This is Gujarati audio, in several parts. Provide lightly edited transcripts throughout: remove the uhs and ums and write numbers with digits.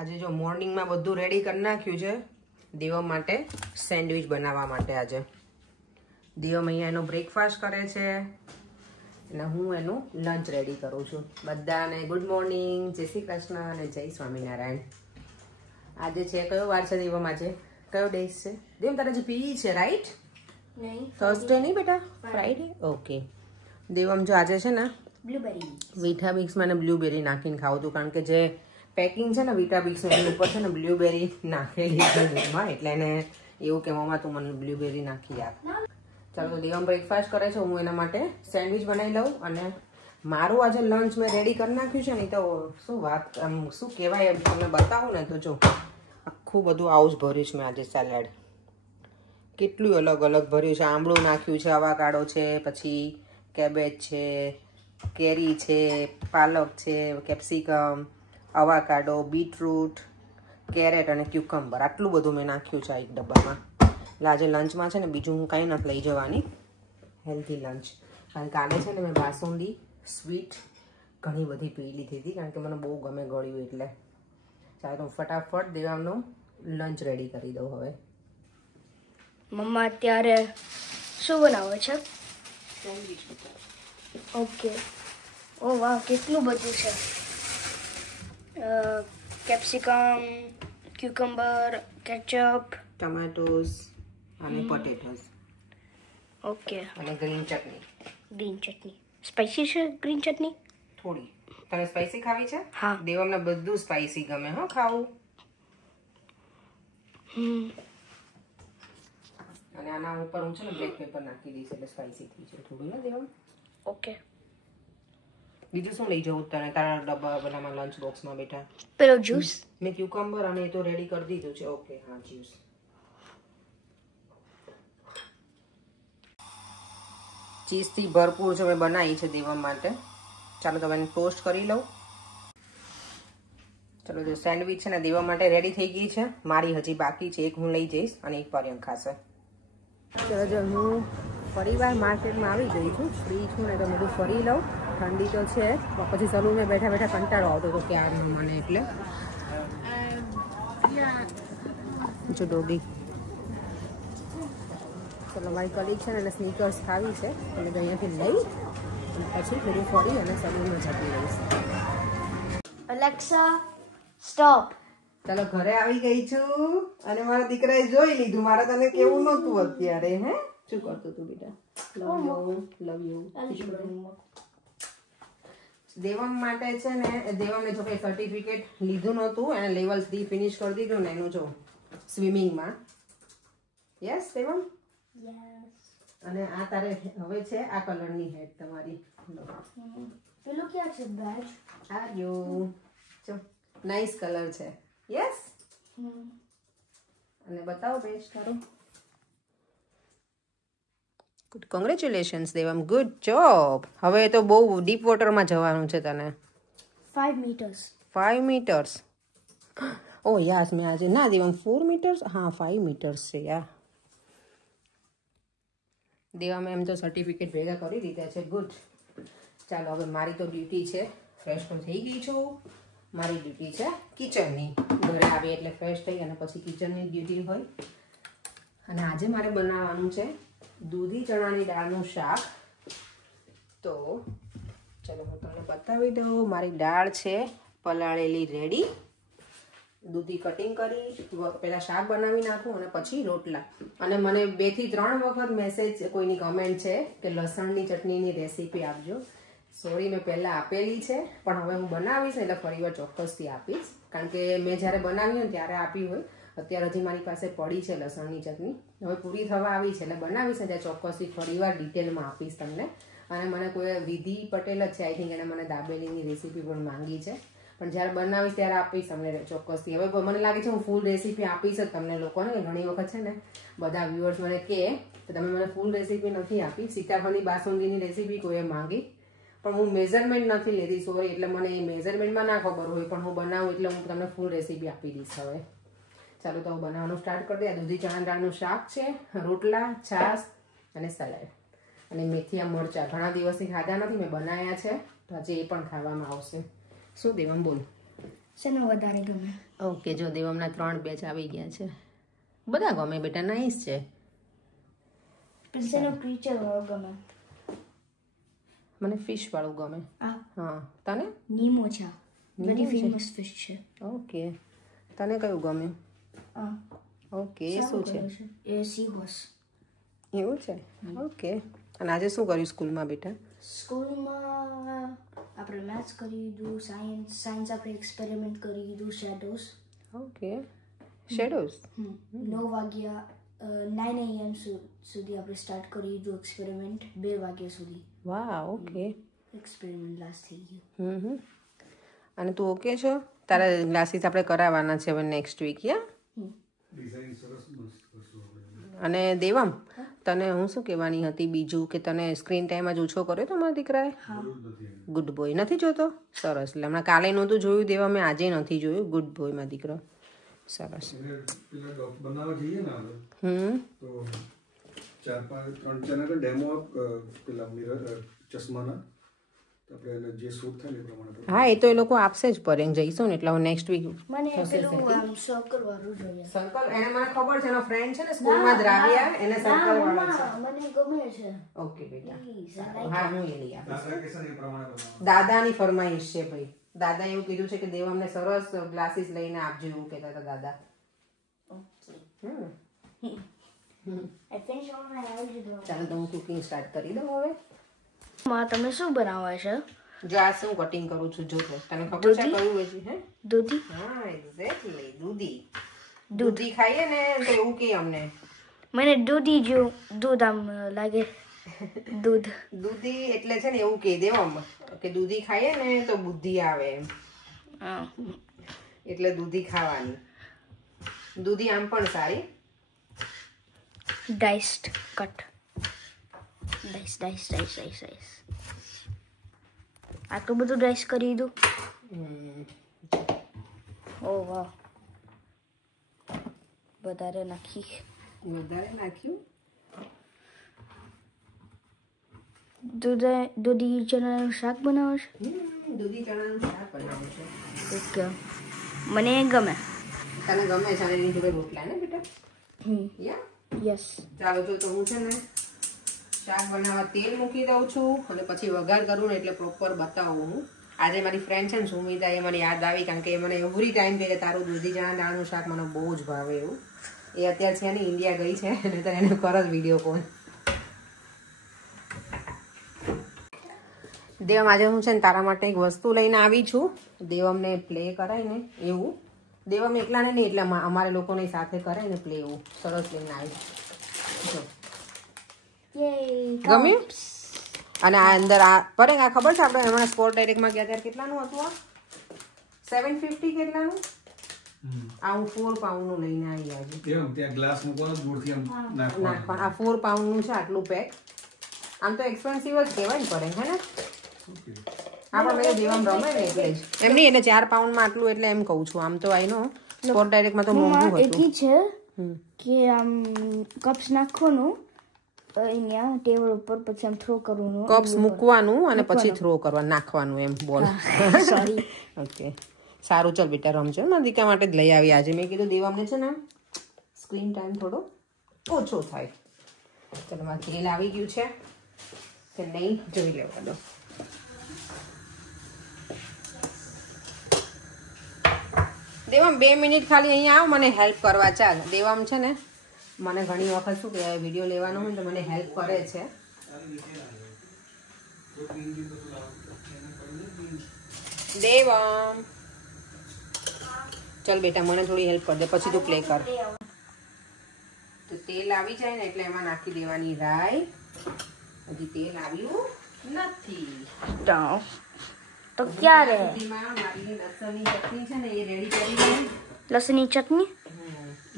આજે જો મોર્નિંગમાં બધું રેડી કરી નાખ્યું છે દેવમ માટે સેન્ડવિચ બનાવવા માટે. આજે દેવમ અહીંયા એનો બ્રેકફાસ્ટ કરે છે અને હું એનું લંચ રેડી કરું છું. બધાને ગુડ મોર્નિંગ, જય શ્રી કૃષ્ણ અને જય સ્વામિનારાયણ. આજે છે કયો વાર છે દેવમ? આજે કયો ડેઝ છે દેવમ? તારે જે પી છે રાઈટ? નહીં, થર્સડે નહીં બેટા, ફ્રાઈડે. ઓકે દેવમ જો આજે છે ને બ્લુબેરી વિટામિક્સમાં ને બ્લુબેરી નાખીને ખાવું હતું, કારણ કે જે પેકિંગ છે ને વિટામિક્સ એની ઉપર છે ને બ્લુબેરી નાખેલી છે દૂધમાં, એટલે એને એવું કે મમ્મા તું મને બ્લુબેરી નાખી આપ. ચાલો તો દેવમ બ્રેકફાસ્ટ કરે છે, હું એના માટે સેન્ડવિચ બનાવી લઉં. અને મારું આજે લંચ મેં રેડી કરી નાખ્યું છે ને, તો શું વાત આમ શું કહેવાય એમ તમને બતાવું ને તો જો આખું બધું આવું જ ભર્યું છે મેં આજે. સેલેડ કેટલું અલગ અલગ ભર્યું છે. આંબળું નાખ્યું છે, અવાકાડો છે, પછી કેબેજ છે, કેરી છે, પાલક છે, કેપ્સિકમ, અવાકાડો, બીટરૂટ, કેરેટ અને ક્યુકમ્બર. આટલું બધું મેં નાખ્યું છે આ એક ડબ્બામાં. એટલે આજે લંચમાં છે ને બીજું હું કાંઈ નથી લઈ જવાની, હેલ્ધી લંચ. કારણ કે કાલે છે ને મેં બાસુંદી સ્વીટ ઘણી બધી પી લીધી હતી, કારણ કે મને બહુ ગમે ગળ્યું એટલે. ચાલો તો ફટાફટ દેવામનું લંચ રેડી કરી દઉં હવે. મમ્મા અત્યારે શું બનાવે છે? સેન્ડવિચ. ઓકે. ઓ વાહ, કેટલું બધું છે. કેપ્સિકમ, ક્યુકમ્બર, કેચઅપ, ટમેટોસ અને પટેટોસ. ઓકે. અને ગ્રીન ચટણી. ગ્રીન ચટણી સ્પાઈસી છે? ગ્રીન ચટણી થોડી. તને સ્પાઈસી ખાવી છે? હા. દેવમને બધું સ્પાઈસી ગમે હો ખાવું. અને આના ઉપર હું છે ને બ્લેક પેપર નાખી દઈશ એટલે સ્પાઈસી થઈ જાય થોડું ને દેવમ. ઓકે. બીજું શું લઈ જવું તને તારા ડબ્બા બનાવવા લંચ બોક્સમાં બેટા? પેલો જ્યુસ મેં ક્યુકમ્બર અને એ તો રેડી કરી દીધું છે. ઓકે હા, જ્યુસ. ચીઝથી ભરપૂર છે મેં બનાવી છે દેવમ માટે. ચાલો તો એને ટોસ્ટ કરી લઉં. ચલો તો સેન્ડવિચ છે ને દેવમ માટે રેડી થઈ ગઈ છે. મારી હજી બાકી છે, એક હું લઈ જઈશ અને એક પર્યંક ખાશે. ચલો જો હું ફરીવાર માર્કેટમાં આવી ગઈ છું, ફ્રી છું ને તો બધું ફરી લઉં. ઠંડી તો છે, પછી સલૂનમાં બેઠા બેઠા કંટાળો આવતો હતો ક્યારનો મને, એટલે જો ડોગી. ચલો મારી કલીગ છે ને એને સ્નીકર્સ ખાવી છે, એટલે તો અહીંયાથી લઈ અને પછી થોડું ફરી અને સલૂનમાં જતી રહીશ. અલેક્સા સ્ટોપ. ચાલો ઘરે આવી ગઈ છું અને મારા દીકરાએ જોઈ લીધું. મારે તને કેવું નહોતું અત્યારે. હે શું કરતો તું બેટા? Love you. દેવમ માટે છે ને, દેવમને જો કંઈ સર્ટિફિકેટ લીધું નહોતું, એને લેવલ 3 ફિનિશ કરી દીધું ને એનું જો સ્વિમિંગમાં. યસ દેવમ. અને આ તારે હવે છે આ કલરની હેડ તમારી. પેલો ક્યાં છે બેજ? આ યો જો નાઇસ કલર છે. યસ. અને બતાવો બેજ તારો. Good, congratulations Devam, good job. હવે તો બહુ ડીપ વોટરમાં જવાનું છે તને. 5 meters. 5 meters. ઓ યસ, મેં આજે ના દેવમ 4 meters, હા 5 meters છે યાર. દેવામાં એમ તો સર્ટિફિકેટ ભેગા કરી દીધા છે. ગુડ. ચાલો હવે મારી તો ડ્યુટી છે, ફ્રેશ તો થઈ ગઈ છું. મારી ડ્યુટી છે કિચનની. ઘરે આવી એટલે ફ્રેશ થઈ અને પછી કિચનની ડ્યુટી હોય. અને આજે મારે બનાવવાનું છે દૂધી ચણાની દાળનું શાક. તો ચલો હું તમને બતાવી દઉં. મારી દાળ છે પલાળેલી રેડી. દૂધી કટિંગ કરી પહેલાં શાક બનાવી નાખું અને પછી રોટલા. અને મને 2 થી 3 વખત મેસેજ કોઈની કમેન્ટ છે કે લસણની ચટણીની રેસીપી આપજો. સોરી, મેં પહેલાં આપેલી છે, પણ હવે હું બનાવીશ ને એટલે ફરીવાર ચોક્કસથી આપીશ. કારણ કે મેં જ્યારે બનાવી હોય ને ત્યારે આપી હોય. અત્યારે હજી મારી પાસે પડી છે લસણની ચટણી, હવે પૂરી થવા આવી છે એટલે બનાવીશ ને ત્યારે ચોક્કસથી ફરીવાર ડિટેલમાં આપીશ તમને. અને મને કોઈ વિધિ પટેલ જ છે આઈ થિંક, એને મને દાબેલીની રેસીપી પણ માંગી છે, પણ જ્યારે બનાવીશ ત્યારે આપીશ તમને ચોક્કસથી. હવે મને લાગે છે હું ફૂલ રેસીપી આપીશ જ તમને લોકોને. ઘણી વખત છે ને બધા વ્યુઅર્સ મને કહે તો તમે મને ફૂલ રેસીપી નથી આપી. સીતાફળની બાસુંદીની રેસીપી કોઈએ માંગી, પણ હું મેઝરમેન્ટ નથી લેતી, સોરી. એટલે મને એ મેઝરમેન્ટમાં ના ખબર હોય, પણ હું બનાવું એટલે હું તમને ફૂલ રેસીપી આપી દઈશ હવે. ચાલો તો હું બનાવવાનું સ્ટાર્ટ કરી દે. આ દૂધી ચણા દાળનું શાક છે, રોટલા, છાશ અને સલાડ અને મેથીયા મરચાં. ઘણા દિવસથી ખાધા નથી, મેં બનાવ્યા છે તો આજે એ પણ ખાવામાં આવશે. શું દેવમ બોલ? શેનો વધારે ગમે? ઓકે, જો દેવમના 3 બેચ આવી ગયા છે. બધા ગમે બેટા, નાઈસ છે. પણ શેનો ક્રીચર ગમે? મને ફિશ વાળું ગમે. હા, તને? નીમો છે, વેરી ફેમસ ફિશ છે. ઓકે, તને કયું ગમે? ઓકે, એ શું છે? A C boss. એવું છે? ઓકે. અને આજે શું કર્યું સ્કૂલમાં બેટા? સ્કૂલમાં આપણે મેથ્સ કરી દીધું, સાયન્સ આપણે એક્સપેરિમેન્ટ કરી દીધું, શેડોઝ. Okay, shadows. 9 વાગ્યા 9 AM સુધી આપણે સ્ટાર્ટ કરી દીધું એક્સપેરિમેન્ટ. 2 વાગ્યા સુધી. વાહ, ઓકે. એક્સપેરિમેન્ટ લાસ્ટ થઈ ગયું. અને તું ઓકે છો? તારા ક્લાસીસ આપણે કરાવવાના છે હવે નેક્સ્ટ વીક. યા. અને દેવમ, તને હું શું કહેવાની હતી બીજું, કે તને સ્ક્રીન ટાઈમ જ ઓછો કર્યો તો મારા દીકરાએ? Good boy. નથી જોતો? સરસ. એટલે હમણાં કાલે નહોતું જોયું દેવા, મેં આજે નથી જોયું. ગુડ બોય મારા દીકરો. સરસ. બનાવવા જઈએ ને આપણે તો 4-5 ડેમો પેલા મિરર ચશ્માના આપણે જે શૂટ થાય ને એ પ્રમાણે. હા, એ તો એ લોકો આપશે જ પર જઈશું ને એટલે નેક્સ્ટ વીક. મને પેલું આમ સર્કલ વાળું જોઈએ. સર્કલ, એને મને ખબર છે, એનો ફ્રેન્ડ છે ને સ્કૂલમાં દ્રાવ્યા, એને સર્કલ વાળો છે. મને ગમે છે. ઓકે બેટા, હા હું એ લઈ આપીશ. દાદા કે છે ને એ પ્રમાણે બનાવવા. દાદાની ફરમાઈશ છે ભાઈ. દાદા એવું કીધું છે કે દેવ અમને સરસ ગ્લાસીસ લઈને આપજો, એવું કહેતા હતા દાદા. ચાલો તો હું કુકિંગ સ્ટાર્ટ કરી દઉં હવે. તમે શું બનાવવા છે? જો આ શું કટિંગ કરું છું, જો તને ખબર છે કયું હોય છે? હે, દૂધી. હા એક્ઝેક્ટલી, દૂધી. દૂધી ખાઈએ ને તો એવું કે અમને. મને દૂધી જો દૂધ આમ લાગે. દૂધ. દૂધી એટલે છે ને એવું કે દેવમ કે દૂધી ખાઈએ ને તો બુદ્ધિ આવે એમ. એટલે દૂધી ખાવાની. દૂધી આમ પણ સારી. Diced cut. ડાઇસ. આટલું બધું ડાઇસ કરી દીધું. ઓ વાહ, વધારે નાખ્યું. દૂધી ચણાનું શાક બનાવો છો? દૂધી ચણાનું શાક બનાવું છું. ઓકે, મને ગમે. તને ગમે છે? એની જોડે રોટલા ને બેટા? યસ. ચાલો જો તો હું છે ને શાક બનાવવા તેલ મૂકી દઉં છું અને પછી વઘાર કરું ને એટલે પ્રોપર બતાવું હું. આજે મારી ફ્રેન્ડ છે ને સુમિતા, એ મને યાદ આવી, કારણ કે એ મને એવરી ટાઈમ કહે કે તારું દૂધી ચણા દાળનું શાક મને બહુ જ ભાવે એવું. એ અત્યારે છે ને ઇન્ડિયા ગઈ છે અને ત્યારે એને કરો જ વિડીયો કોલ. દેવમ, આજે હું છે ને તારા માટે એક વસ્તુ લઈને આવી છું. દેવમને પ્લે કરાય ને એવું. દેવમ એકલાને નહીં, એટલે અમારે લોકોને સાથે કરાય ને પ્લે, એવું સરસ લઈને આવી. જો ગમ્યું? અને આ અંદર આ પર આ ખબર છે આપણે હમણાં સ્પોર્ટ ડાયરેક્ટમાં ગયા ત્યારે કેટલાનું હતું? આ 750 કેટલાનું? આ હું 4 પાઉન્ડનું લઈને આવી આજે. ત્યાં ગ્લાસ મૂકવાનો દૂરથી આમ નાખવાનું. આ 4 પાઉન્ડનું છે આટલું પેક. આમ તો એક્સપેન્સિવ જ કહેવાય ને પડે, હે ને? આપણે મેં દેવમ રમે ને એટલે જ એમ નહીં, એટલે 4 પાઉન્ડમાં આટલું એટલે એમ કહું છું. આમ તો આઈનો સ્પોર્ટ ડાયરેક્ટમાં તો મોંઘું હતું. એટલી છે કે આમ કપ્સ નાખવાનું અહીંયા ટેબલ ઉપર, પછી આમ થ્રો કરવાનું. કપ્સ મૂકવાનું અને પછી થ્રો કરવાનું, નાખવાનું એમ બોલ. સોરી. ઓકે, સારું, ચાલ બેટા રમજો. મારા દીકરા માટે જ લઈ આવી આજે. મેં કીધું દેવામને છે ને સ્ક્રીન ટાઈમ થોડો ઓછો થાય. ચાલો મારે તેલ આવી ગયું છે કે નહીં જોઈ લેવા દો. દેવામ 2 મિનિટ ખાલી અહીંયા આવ, મને હેલ્પ કરવા. ચાલ દેવામ છે ને મને ઘણી વખત શું કહેવાય વિડીયો લેવાનો હોય તો મને હેલ્પ કરે છે. દેવમ ચાલ બેટા મને થોડી હેલ્પ કર દે, પછી તું પ્લે કર. તો તેલ આવી જાય ને એટલે એમાં નાખી દેવાની રાઈ. હજી તેલ આવ્યું નથી તો ક્યારે? મારી લસણની ચટણી છે ને એ રેડી કરી દે. લસણની ચટણી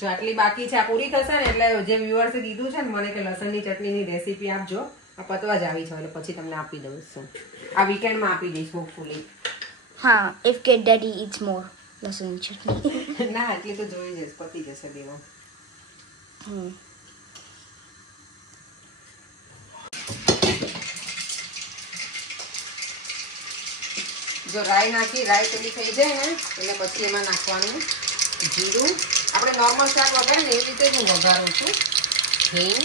જો આટલી બાકી છે, આ પૂરી થશે ને એટલે જે વ્યુઅર્સે કીધું છે ને મને કે લસણની ચટણીની રેસીપી આપજો, આ પતવા જ આવી છે એટલે પછી તમને આપી દઉં છું. આ વીકેન્ડમાં આપી દઈશ હોપફુલી. હા, ઇફ કે ડેડી ઇટ્સ મોર લસણની ચટણી. ના એટલી તો જોઈ જશે, પતી જશે દેવા. જો રાઈ નાખી, રાઈ પેલી થઈ જાય ને એટલે પછી એમાં નાખવાનું જીરું. આપણે નોર્મલ શાક વઘારે ને એવી રીતે જ હું વઘારું છું. હિંગ,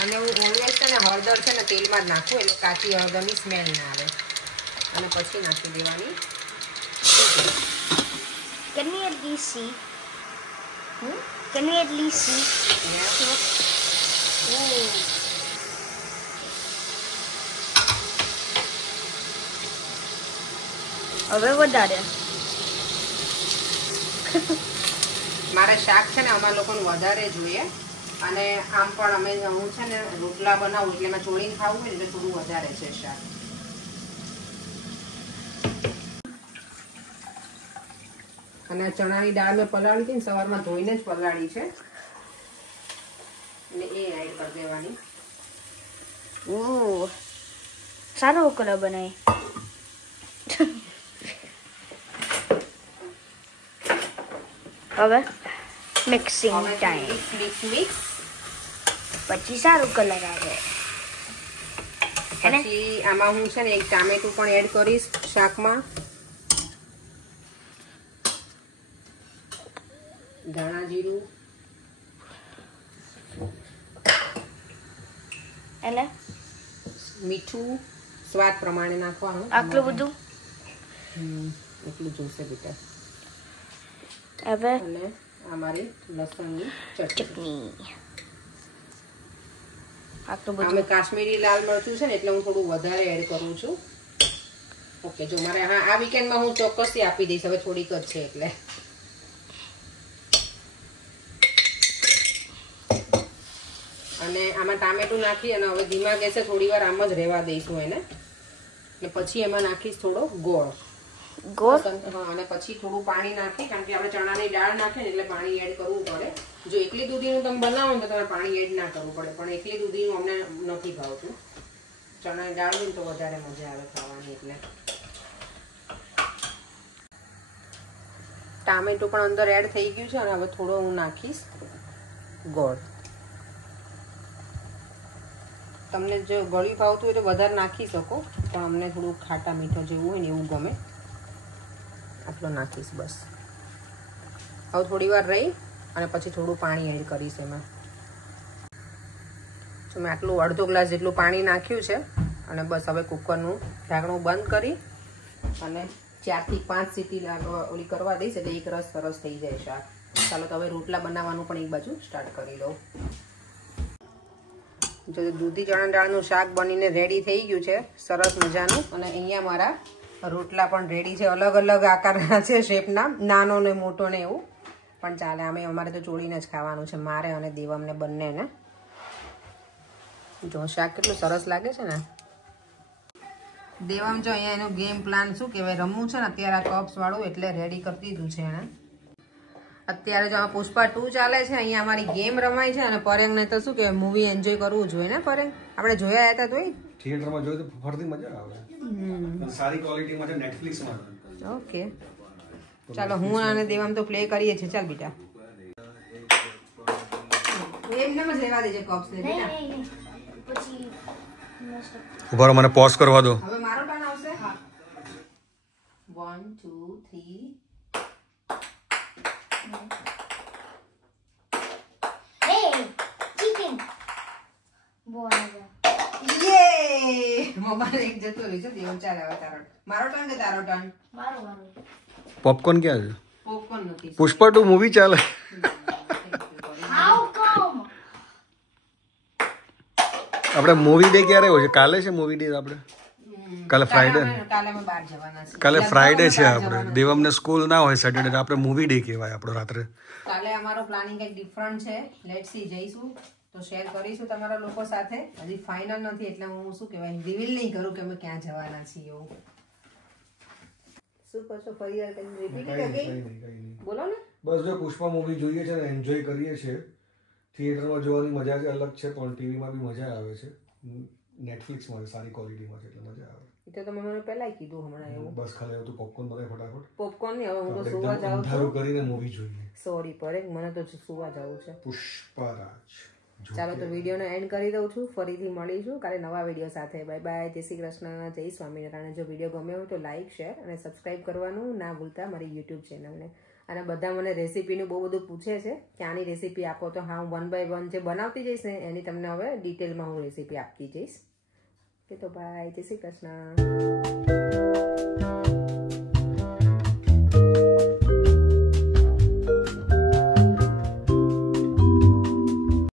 અને હું ઓલવેઝ છે ને હળદર છે ને તેલમાં જ નાખું એટલે કાચી હળદરની સ્મેલ ના આવે. અને પછી નાખી દેવાની. Can we at least see? Can we at least see? હવે વધારે મારે શાક છે ને અમારા લોકોને વધારે જોઈએ, અને આમ પણ અમે હું છે ને રોટલા બનાવું એટલે એમાં ચોળીને ખાવું હોય ને એટલે થોડું વધારે છે શાક. અને ચણાની દાળ મેં પલાળી હતી ને સવારમાં ધોઈને જ પલાળી છે, અને એ એડ કરી દેવાની. સારો કલર બનાવી. હવે મિક્સિંગ ટાઈમ. મિક્સ પછી સારું કલર આવે. પછી આમાં હું છે ને એક ટામેટું પણ એડ કરીશ શાકમાં. ધાણા જીરું, એટલે મીઠું સ્વાદ પ્રમાણે નાખવાનું. આટલું બધું એટલું જોશે બેટા. હવે અને આ મારી લસણની ચટણી. આટલું બધું. અમે કાશ્મીરી લાલ મરચું છે ને એટલે હું થોડું વધારે એડ કરું છું. ઓકે, જો મારે હા આ વીકેન્ડમાં હું ચોક્કસથી આપી દઈશ. હવે થોડીક જ છે એટલે. અને આમાં ટામેટું નાખી અને હવે ધીમા ગેસે થોડી વાર આમ જ રહેવા દઈશું એને. અને પછી એમાં નાખીશ થોડો ગોળ. હા, અને પછી થોડું પાણી નાખી, કારણ કે આપણે ચણાની દાળ નાખીએ ને એટલે પાણી એડ કરવું પડે. જો એકલી દૂધીનું તમે બનાવો ને તો તમારે પાણી એડ ના કરવું પડે, પણ એકલી દૂધીનું અમને નથી ભાવતું. ચણાની દાળ હોય ને તો વધારે મજા આવે ખાવાની. એટલે ટામેટું પણ અંદર એડ થઈ ગયું છે, અને હવે થોડો હું નાખીશ ગોળ. તમને જો ગળ્યું ભાવતું હોય તો વધારે નાખી શકો, પણ અમને થોડું ખાટા મીઠો જેવું હોય ને એવું ગમે. આટલો નાખીશ બસ. હવે થોડી વાર રહી અને પછી થોડું પાણી એડ કરીશ એમાં. તો મેં આટલું અડધો ગ્લાસ જેટલું પાણી નાખ્યું છે, અને બસ હવે કુકરનું ઢાંકણું બંધ કરી અને 4 થી 5 સીટી ઓલી કરવા દઈશ એટલે એક રસ સરસ થઈ જાય શાક. ચાલો તો હવે રોટલા બનાવવાનું પણ એક બાજુ સ્ટાર્ટ કરી દઉં. જો દૂધી ચણા દાળનું શાક બનીને રેડી થઈ ગયું છે સરસ મજાનું, અને અહીંયા મારા રોટલા પણ રેડી છે. અલગ અલગ આકારના છે, શેપના, નાનો ને મોટો ને એવું, પણ ચાલે. અમારે તો ચોળીને જ ખાવાનું છે, મારે અને દેવમને બંનેને. જો શાક કેટલું સરસ લાગે છે ને. દેવમ જો અહીંયા એનું ગેમ પ્લાન શું કહેવાય રમવું છે ને અત્યારે આ કપ્સ વાળું, એટલે રેડી કરી દીધું છે એને. અત્યારે જો પુષ્પા 2 ચાલે છે, અહીંયા અમારી ગેમ રમાય છે, અને પરેંગને તો શું કહેવાય મૂવી એન્જોય કરવું જોઈએ ને પરેંગ. આપણે જોયા હતા તો થિયેટરમાં જોયું તો ફરતી મજા આવે. સારી ક્વોલિટીમાં છે નેટફ્લિક્સમાં. ઓકે, ચાલો હું અને દેવામ તો પ્લે કરીએ છીએ. ચાલ બેટા, એમને જ રહેવા દેજે કપ્સ ને બેટા. ઉભા રહો, મને પોઝ કરવા દો. હવે મારો ટર્ન આવશે. 1 2 3. મોબાઈલ એક જતો રહ્યો છે દેવમ. ચાલ હવે તારો મારો ટર્ન કે તારો ટર્ન? મારો. પોપકોર્ન ક્યાં છે? પોપકોર્ન નથી. પુષ્પા 2 મૂવી ચાલે. આપણે મૂવી ડે ક્યારે હોય છે? કાલે છે મૂવી ડે. આપણે કાલે ફ્રાઈડે. કાલે અમે બહાર જવાના છીએ. કાલે ફ્રાઈડે છે. આપણે દેવમને સ્કૂલ ના હોય સેટરડે, આપણે મૂવી ડે કહેવાય આપણો રાત્રે. કાલે અમારો પ્લાનિંગ કંઈક ડિફરન્ટ છે. લેટ્સ સી, જઈશું તો શેર કરીશું તમારા લોકો સાથે. હજી ફાઇનલ નથી એટલે હું શું કહેવાય રિવીલ નહીં કરું કે અમે ક્યાં જવાના છીએ એવું. શું કહો છો? ફરી વાર કંઈ રિપીટ બોલો ને. બસ જો પુષ્પા મૂવી જોઈએ છે ને એન્જોય કરીએ છીએ. થિયેટરમાં જોવાની મજા છે અલગ છે, પણ ટીવીમાં બી મજા આવે છે. નેટફ્લિક્સમાં સારી ક્વોલિટીમાં છે એટલે મજા આવે. એ તો તમે મને પહેલાં કીધું હમણાં એવું. બસ ખાલી એવું તો પોપકોર્ન બનાવે ફટાફટ. પોપકોર્ન નહીં, હવે હું તો સુવા જાઉં છું. અંધારું કરીને મૂવી જોઈએ. સોરી પરેક, મને તો સુવા જવું છે. પુષ્પરાજ ચાલો તો વિડીયોનો એન્ડ કરી દઉં છું. ફરીથી મળીશું કાલે નવા વિડીયો સાથે. Bye bye. જય શ્રી કૃષ્ણ. જય સ્વામિનારાયણ. જો વિડીયો ગમ્યો હોય તો લાઇક, શેર અને સબસ્ક્રાઈબ કરવાનું ના ભૂલતા મારી યુટ્યુબ ચેનલને. અને બધા મને રેસીપીનું બહુ બધું પૂછે છે કે આની રેસીપી આપો, તો હા, હું 1 by 1 જે બનાવતી જઈશ ને એની તમને હવે ડિટેલમાં હું રેસીપી આપતી જઈશ. ઓકે, તો બાય. જય શ્રી કૃષ્ણ.